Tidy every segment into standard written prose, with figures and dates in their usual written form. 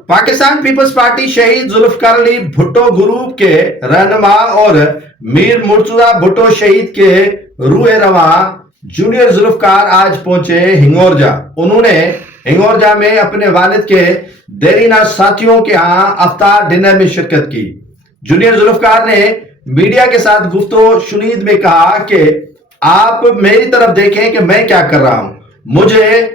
Pakistan peoples party शहीद Zulfikar Ali Bhutto group के रहनुमा और मीर मुर्तजा भुट्टो शहीद के रूह रवा जूनियर जुल्फकार आज पहुंचे हिंगोरजा। उन्होंने हिंगोरजा में अपने वालिद के देरीना साथियों के यहाँ अफ्तार डिनर में शिरकत की। जूनियर जुल्फकार ने मीडिया के साथ गुफ्तगू शुनीद में कहा कि आप मेरी तरफ देखें कि मैं क्या कर रहा हूं। मुझे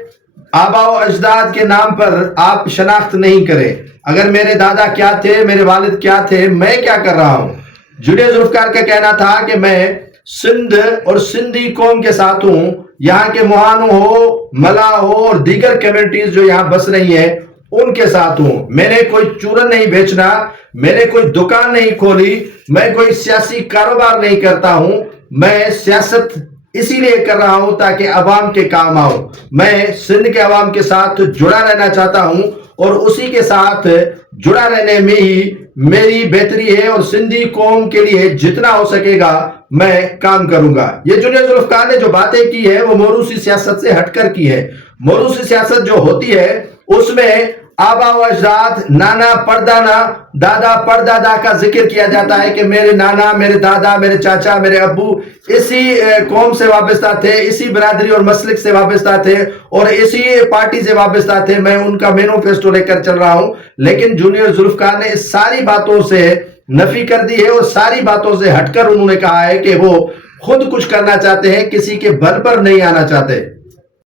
आबा और अजदाद के नाम पर आप शनाख्त नहीं करें। अगर मेरे दादा क्या थे, मेरे वालिद क्या थे, मैं क्या कर रहा हूं। जूनियर जुल्फकार का कहना था कि मैं सिंध और सिंधी कौम के साथ हूं। यहाँ के मुहानो हो, मला हो और दीगर कम्युनिटीज जो यहाँ बस रही है उनके साथ हूं। मैंने कोई चूरन नहीं बेचना, मैंने कोई दुकान नहीं खोली, मैं कोई सियासी कारोबार नहीं करता हूं। मैं सियासत इसीलिए कर रहा हूं ताकि अवाम के काम आऊं। मैं सिंध के अवाम के साथ जुड़ा रहना चाहता हूं और उसी के साथ जुड़ा रहने में ही मेरी बेहतरी है और सिंधी कौम के लिए जितना हो सकेगा मैं काम करूंगा। ये जूनियर जुल्फकार ने जो बातें की है वो मोरूसी सियासत से हटकर की है। मोरूसी सियासत जो होती है उसमें आबा व अजदाद, नाना परदाना, दादा परदादा का जिक्र किया जाता है कि मेरे नाना, मेरे दादा, मेरे चाचा, मेरे अब्बू इसी कौम से वाबस्ता थे, इसी बरादरी और मसलिक से वाबस्ता थे और इसी पार्टी से वाबस्ता थे। मैं उनका मैनिफेस्टो लेकर चल रहा हूं। लेकिन जूनियर जुल्फकार ने इस सारी बातों से नफी कर दी है और सारी बातों से हटकर उन्होंने कहा है कि वो खुद कुछ करना चाहते हैं, किसी के बल पर नहीं आना चाहते।